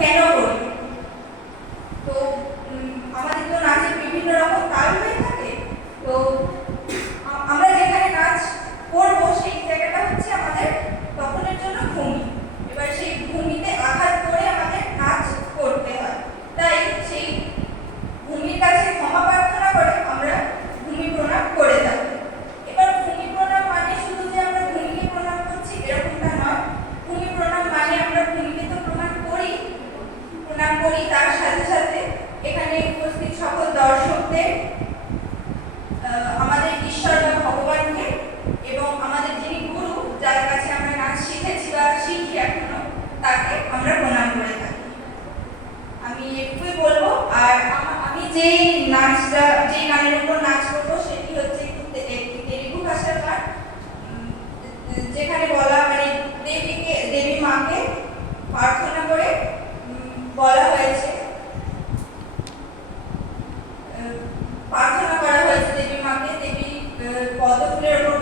কেন করি? তো আমাদের তো নাচের বিভিন্ন রকম তাল হয়ে থাকে। তো আমরা যেখানে নাচ করবো সেই জায়গাটা হচ্ছে আমাদের তখনের জন্য ভূমি। এবার সেই ভূমিতে আঘাত করে আমাদের নাচ করতে হয়। তাই সেই ভূমির কাছে ক্ষমা প্রার্থনা করে আমরা ভূমি প্রণাম করে থাকি। এবার ভূমি প্রণাম মানে শুধু যে আমরা ভূমিকে প্রণাম করছি এরকমটা নয়। ভূমি প্রণাম মানে আমরা ভূমিকে তো প্রণাম করি, তার সাথে সাথে এখানে উপস্থিত সকল দর্শকদের, আমাদের ঈশ্বর বা ভগবানকে এবং আমাদের যিনি গুরু, যার কাছে আমরা নাচ শিখেছি বা শিখি এখনো, তাকে আমরা প্রণাম করে থাকি। আমি একটুই বলবো। আর আমি যে নাচটা, যে গানের উপর নাচ করবো সেটি হচ্ছে একটি তেলুগু ভাষার গান, যেখানে বলা মানে দেবী মাকে প্রার্থনা করে বলা হয়েছে, প্রার্থনা করা হয়েছে দেবী মাকে। দেবী পদ্মফুলের উপর